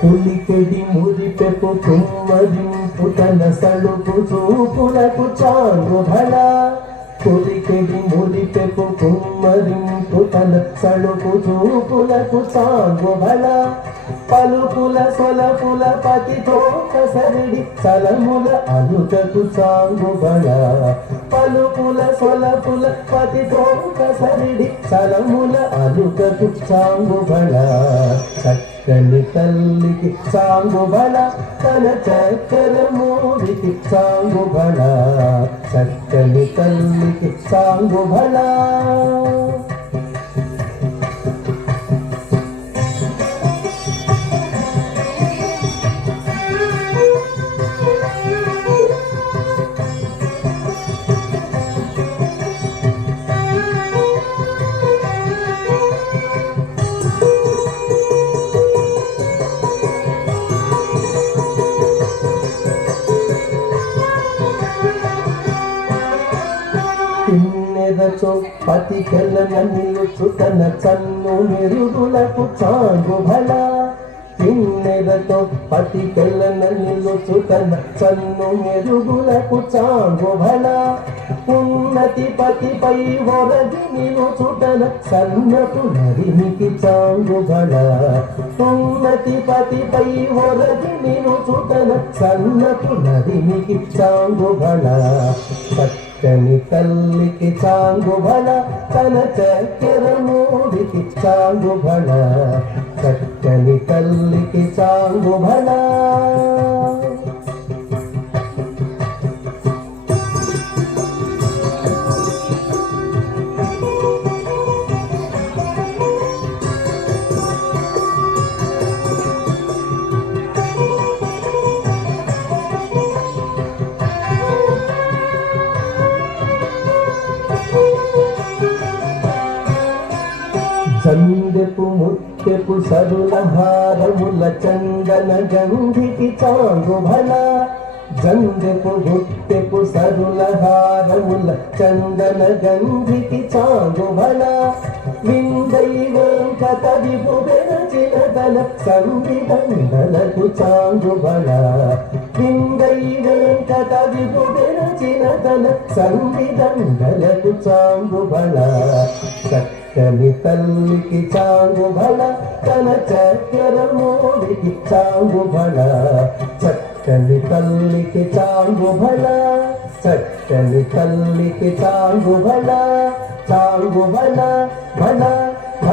పులికెడి మురిపెపు కుమ్మరింపు తన సలుపు చూపులకు చాంగు భళ పులికెడి మురిపెపు కుమ్మరింపు తన సలుపు చూపులకు చాంగు భళ పలుపుల సొలపుల పతితో కసరిడి సలముల అలుకకు చాంగు భళ పలుపుల సొలపుల పతితో కసరిడి సలముల అలుకకు చాంగు భళ చక్కని తల్లికి చాంగు భళ తన చక్కెర మూడికి చాంగు భళ చక్కని తల్లికి చాంగు భళ పతి కెల్లన నిలుచుతన చన్ను మెరుగులకు చాంగు భళ తిన్నెరతో పతి కెల్లన నిలుచుతన చన్ను మెరుగులకు చాంగు భళ ఉన్నతి పతిపై వరది నిలుచుటన సన్నపు నరిమికి చాంగు భళ ఉన్నతి పతిపై వరది నిలుచుటన సన్నపు నరిమికి చాంగు భళ చక్కని తల్లికి చాంగు భళ తన చక్కెర మూడికి చాంగు భళ చక్కని తల్లికి చాంగు భళ చందెపు ముత్తెపు సరుల హారముల చందన గంధికి చాంగు భళ చందెపు ముత్తెపు సరుల హారముల చందన గంధికి చాంగు భళ విందై వెంకట విభు వెరచిన తన సంవిదండలకు చాంగు భళ విందై వెంకట విభు వెరచిన తన సంవిదండలకు చాంగు భళ చక్కని తల్లికి చాంగు భళ తన చక్కెర మూడికి చాంగు భళ చక్కని తల్లికి చాంగు భళ చక్కని తల్లికి చాంగు భళ చాంగు భళ భళ